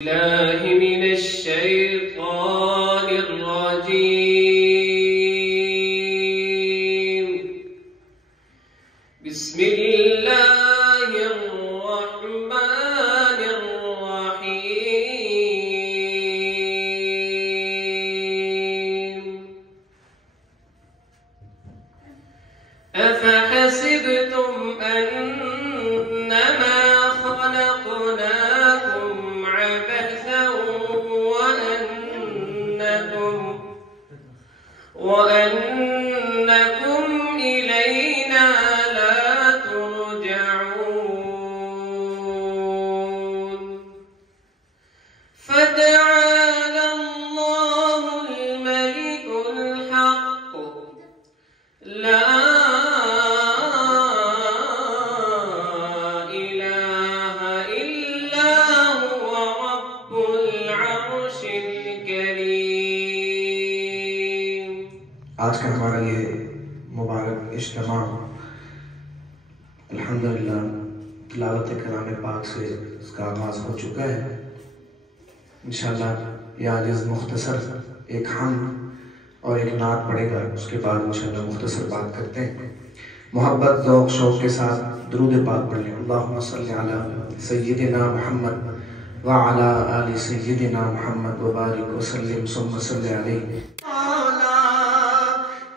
الله من الشيطان الرجيم. بسم الله الرحمن الرحيم. أفحسبتم أنما خلقناكم عبثا وأنكم إلينا لا ترجعون. فتعالى الله الملك الحق لا إله إلا هو رب العرش الكريم. آج کا ہمارا یہ مبارک اجتماع الحمدللہ تلاوت کلام پاک سے اس کا آغاز ہو چکا ہے. انشاءاللہ یہ عاجز مختصر ایک حمد اور ایک نعت پڑے گا، اس کے بعد انشاءاللہ مختصر بات کرتے ہیں. محبت ذوق شوق کے ساتھ درود پاک پڑھ لیں. اللہم صلی علی سیدنا محمد وعلی آل سیدنا محمد وبارک وسلم ثم صلی علیہ.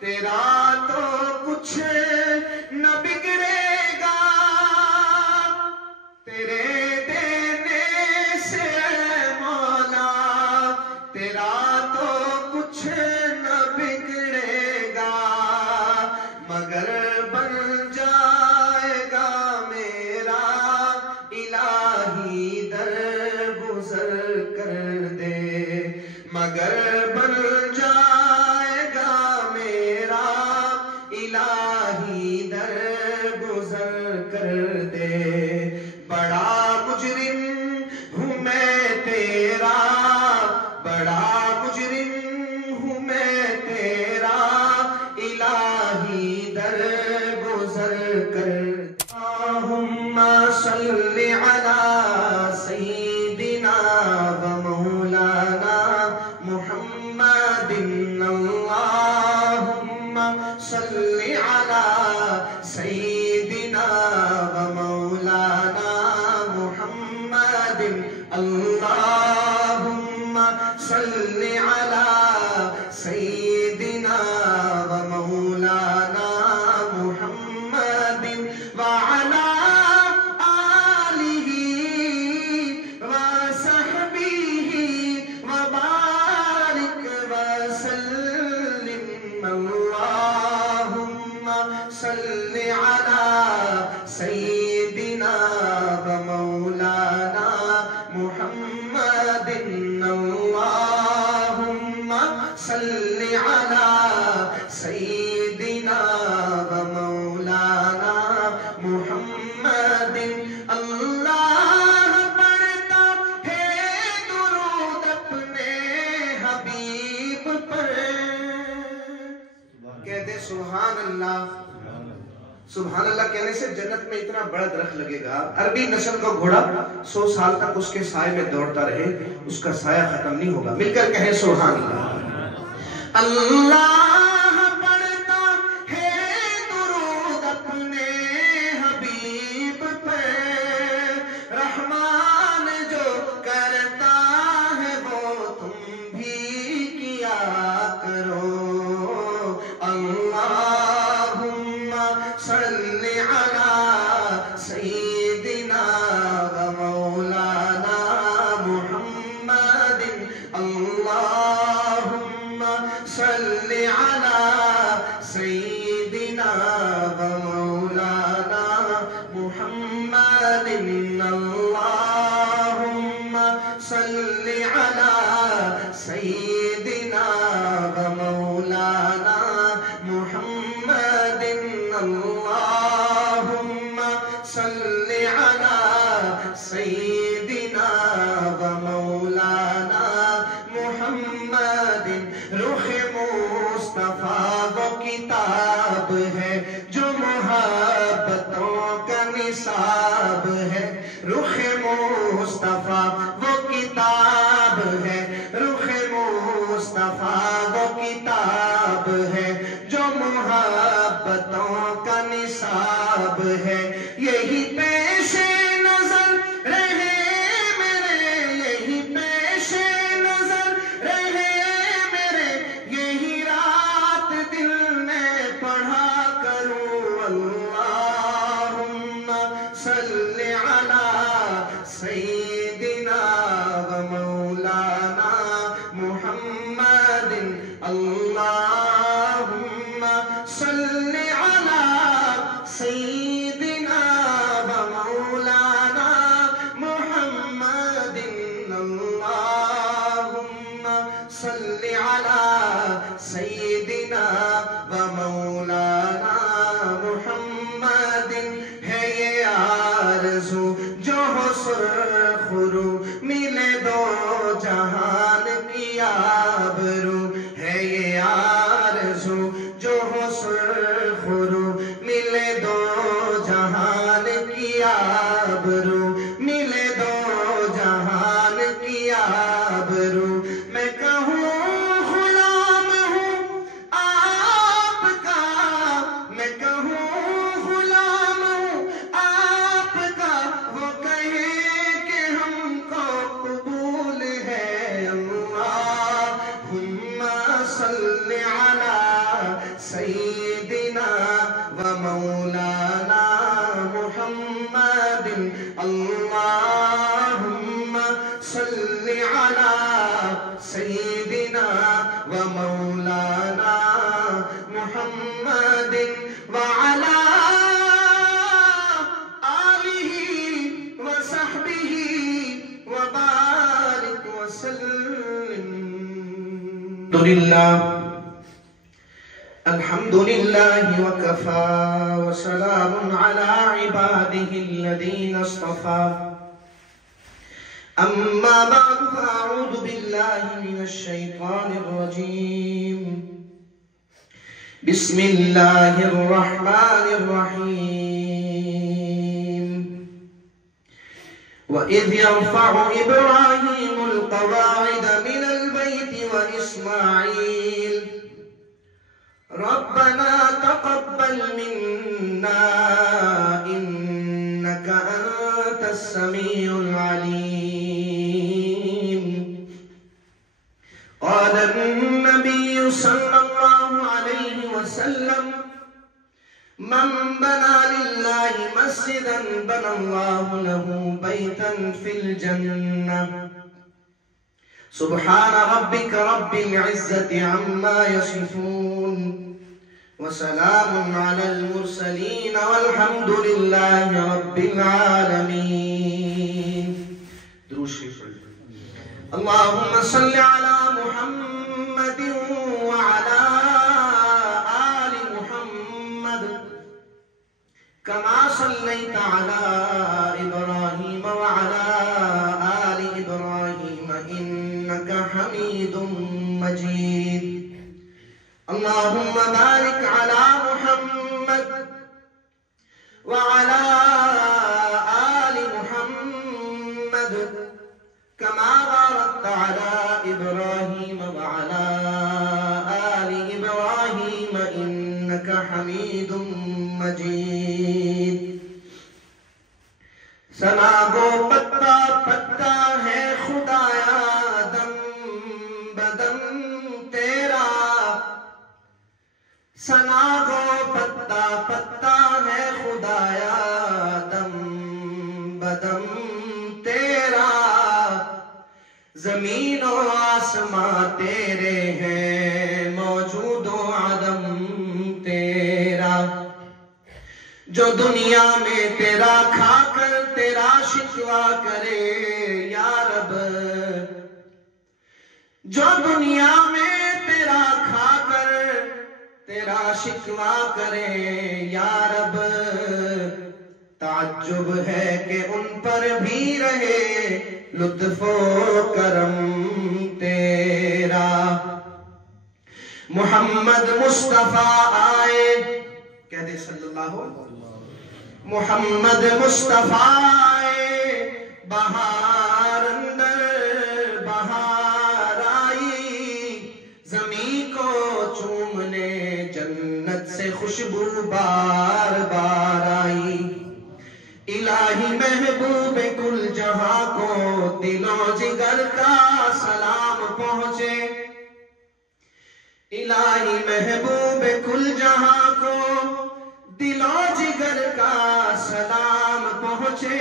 تیرا تو کچھ نہ بگڑے گا، تیرے دینے سے مولا. تیرا تو کچھ نہ بگڑے گا، مگر بن جائے گا میرا الہی در گزر کر دے. مگر بن جائے گا میرا الہی در گزر کر دے. بڑا مجرم ہوں میں تیرا، بڑا مجرم ہوں میں تیرا، الہی در گزر کر. اللہم صلی علی سیدنا و مولانا محمد. اللہم صلی علی سیدنا و مولانا محمد. اللہم صلی علی سیدنا و مولانا محمد وعلی آلہ وصحبہ وبارک وسلم. اللہم صلی علی سیدنا و مولانا محمد. اللہم صلی علی سیدنا و مولانا محمد. اللہ پڑھتا ہے درود اپنے حبیب پر. کہتے سبحان اللہ. سبحان اللہ کہنے سے جنت میں اتنا بڑا درخت لگے گا. عربی نسل کا گھوڑا 100 سال تک اس کے سائے میں دوڑتا رہے، اس کا سایہ ختم نہیں ہوگا. مل کر کہیں سبحان اللہ. اللہ پڑھتا ہے درود اپنے حبیب پہ، رحمان جو کرتا ہے وہ تم بھی کیا کرو. اللہم صلی علی سیدنا و مولانا محمد. اللہم صلی علی سیدنا و مولانا محمد. اللہم صلی علی سیدنا و مولانا محمد. اللہم صلی علی سیدنا و مولانا محمد. رخ مصطفیٰ وہ کتاب ہے جو محبتوں کا نصاب ہے. رخ مصطفیٰ وہ کتاب صل علی سیدنا و مولانا محمد. ہے یہ آرزو جو ہو سرخ رو ملے دو جہان کی آبرو. ہے یہ آرزو جو ہو سرخ رو ملے دو جہان کی آبرو. ملے دو جہان کی آبرو. میں کہوں غلام ہوں آپ کا، میں کہوں غلام ہوں آپ کا، وہ کہے کہ ہم کو قبول ہے. اللہم صل علی سیدنا و مولانا محمد. اللہم صل علی سیدنا و مولانا محمد وعلی آلہ وصحبہ وبارک وسلم. الحمد لله وكفى وسلام على عباده الذين اصطفى. أما بعد فأعوذ بالله من الشيطان الرجيم. بسم الله الرحمن الرحيم. وإذ يرفع إبراهيم القواعد من البيت وإسماعيل ربنا تقبل منا إنك أنت السميع العليم. قال النبي صلى الله عليه وسلم من بنى لله مسجدا بنى الله له بيتا في الجنة. سبحان ربك رب العزة عما يصفون وسلام على المرسلين والحمد لله رب العالمين. اللهم صل على محمد وعلى آل محمد كما صليت على إبراهيم وعلى آل إبراهيم إنك حميد مجيد. اللهم بارك على محمد وعلى آل محمد كما باركت على إبراهيم وعلى آل إبراهيم إنك حميد مجيد. ثنا گو پتا پتا ہے خدایا دم بدم تیرا. ثنا گو پتا پتا ہے خدایا دم بدم تیرا. زمین و آسمان تیرے ہیں موجود و عدم تیرا. جو دنیا میں تیرا کھا کر تیرا شکوا کرے یا رب. جو دنیا میں تیرا کھا کر تیرا شکوا کرے یا رب. تعجب ہے کہ ان پر بھی رہے لطف و کرم تیرا. محمد مصطفیٰ آئے کہتے صلی اللہ علیہ وسلم. محمد مصطفیٰ آئے بہار اندر بہار آئی. زمین کو چومنے جنت سے خوشبو بار بار آئی. الہی محبوب کل جہاں کو دل و جگر کا سلام پہنچے. الہی محبوب کل جہاں کو دل و جگر کا سلام پہنچے.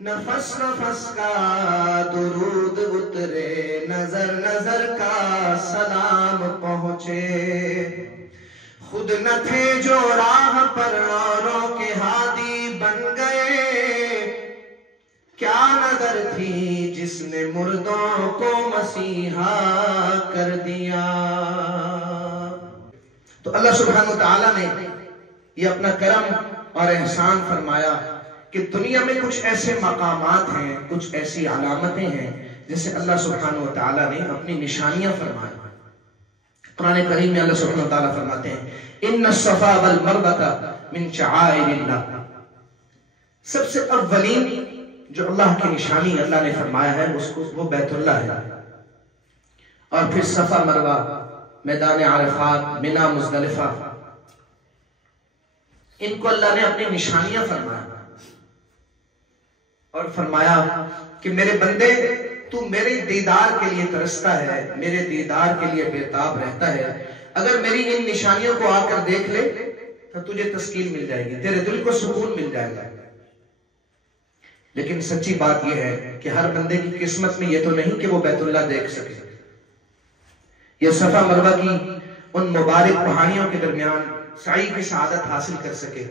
نفس نفس کا درود اترے نظر نظر کا سلام پہنچے. خود نہ تھے جو راہ پر اوروں کے ہادی بن گئے. کیا نظر تھی جس نے مردوں کو مسیحا کر دیا۔ تو اللہ سبحانہ وتعالی نے یہ اپنا کرم اور احسان فرمایا کہ دنیا میں کچھ ایسے مقامات ہیں، کچھ ایسی علامتیں ہیں جسے اللہ سبحانہ وتعالی نے اپنی نشانیاں فرمائی۔ قرآن کریم میں اللہ سبحانہ وتعالی فرماتے ہیں ان الصفا والمروۃ من شعائر اللہ، سب سے اولین جو اللہ کی نشانی اللہ نے فرمایا ہے وہ بیت اللہ ہے، اور پھر صفا مروہ، میدان عرفات، منا، مزدلفہ، ان کو اللہ نے اپنی نشانیاں فرمایا اور فرمایا کہ میرے بندے تو میرے دیدار کے لیے ترستا ہے، میرے دیدار کے لیے بےتاب رہتا ہے، اگر میری ان نشانیوں کو آ کر دیکھ لے تو تجھے تسکین مل جائے گی، تیرے دل کو سکون مل جائے گا۔ لیکن سچی بات یہ ہے کہ ہر بندے کی قسمت میں یہ تو نہیں کہ وہ بیت اللہ دیکھ سکے، یہ صفا مروہ کی ان مبارک پہاڑیوں کے درمیان سعی کی سعادت حاصل کر سکے،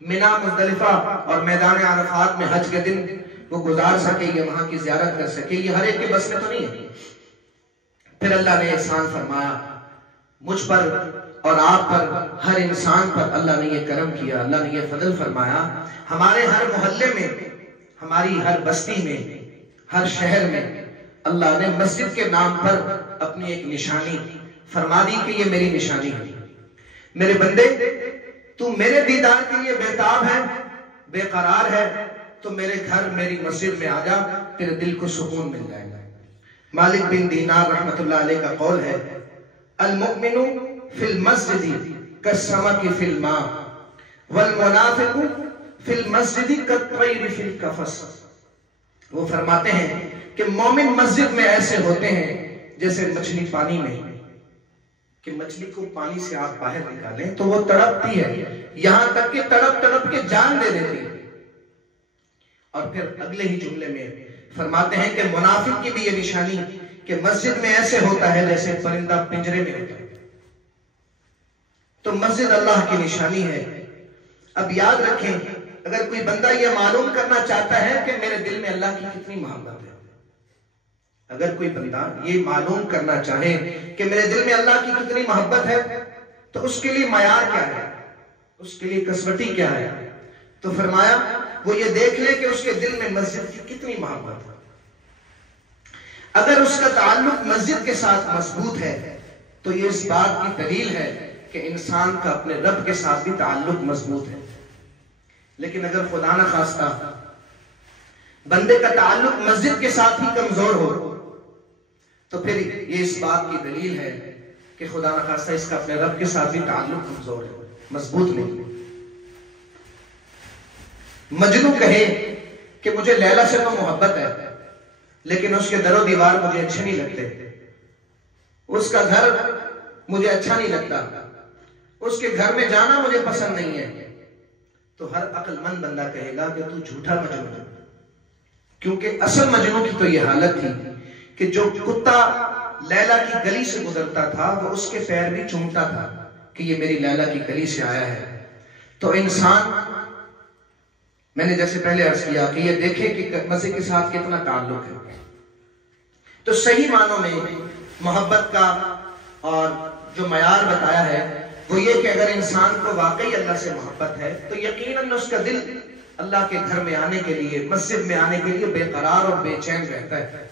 منا، مزدلفہ اور میدان عرفات میں حج کے دن وہ گزار سکے، یہ وہاں کی زیارت کر سکے، یہ ہر ایک کے بس میں تو نہیں ہے۔ پھر اللہ نے احسان فرمایا مجھ پر اور آپ پر، ہر انسان پر اللہ نے یہ کرم کیا، اللہ نے یہ فضل فرمایا، ہمارے ہر محلے میں، ہماری ہر بستی میں، ہر شہر میں اللہ نے مسجد کے نام پر اپنی ایک نشانی فرما دی کہ یہ میری نشانی ہے۔ میرے بندے تو میرے دیدار کے لیے بےتاب ہے، بے قرار ہے، تو میرے گھر، میری مسجد میں آ جا، تیرے دل کو سکون مل جائے گا۔ مالک بن دینار رحمت اللہ علیہ کا قول ہے المؤمن فی المسجد کالسمک فی الماء والمنافق فی المسجد کالطیر فی القفص۔ وہ فرماتے ہیں کہ مومن مسجد میں ایسے ہوتے ہیں جیسے مچھلی پانی میں، کہ مچھلی کو پانی سے آپ باہر نکالیں تو وہ تڑپتی ہے، یہاں تک کہ تڑپ تڑپ کے جان دے دیتی ہے۔ اور پھر اگلے ہی جملے میں فرماتے ہیں کہ منافق کی بھی یہ نشانی کہ مسجد میں ایسے ہوتا ہے جیسے پرندہ پنجرے میں ہوتا ہے۔ تو مسجد اللہ کی نشانی ہے۔ اب یاد رکھیں، اگر کوئی بندہ یہ معلوم کرنا چاہتا ہے کہ میرے دل میں اللہ کی کتنی محبت ہے، اگر کوئی بندہ یہ معلوم کرنا چاہے کہ میرے دل میں اللہ کی کتنی محبت ہے، تو اس کے لیے معیار کیا ہے، اس کے لیے کسوٹی کیا ہے؟ تو فرمایا وہ یہ دیکھ لے کہ اس کے دل میں مسجد کی کتنی محبت ہے۔ اگر اس کا تعلق مسجد کے ساتھ مضبوط ہے تو یہ اس بات کی دلیل ہے کہ انسان کا اپنے رب کے ساتھ بھی تعلق مضبوط ہے۔ لیکن اگر خدا نہ خواستہ بندے کا تعلق مسجد کے ساتھ ہی کمزور ہو تو پھر یہ اس بات کی دلیل ہے کہ خدا نہ خواستہ اس کا اپنے رب کے ساتھ بھی تعلق کمزور ہے، مضبوط نہیں۔ مجنو کہے کہ مجھے لیلا سے تو محبت ہے لیکن اس کے در و دیوار مجھے اچھے نہیں لگتے، اس کا گھر مجھے اچھا نہیں لگتا، اس کے گھر میں جانا مجھے پسند نہیں ہے، تو ہر عقل مند بندہ کہے گا کہ تو جھوٹا مجنو ہے۔ کیونکہ اصل مجنو کی تو یہ حالت تھی کہ جو کتا لیلا کی گلی سے گزرتا تھا وہ اس کے پیر بھی چومتا تھا کہ یہ میری لیلا کی گلی سے آیا ہے۔ تو انسان، میں نے جیسے پہلے عرض کیا کہ یہ دیکھے کہ مسجد کے ساتھ کتنا تعلق ہے۔ تو صحیح معنوں میں محبت کا اور جو معیار بتایا ہے وہ یہ کہ اگر انسان کو واقعی اللہ سے محبت ہے تو یقیناً اس کا دل اللہ کے گھر میں آنے کے لیے، مسجد میں آنے کے لیے بے قرار اور بے چین رہتا ہے۔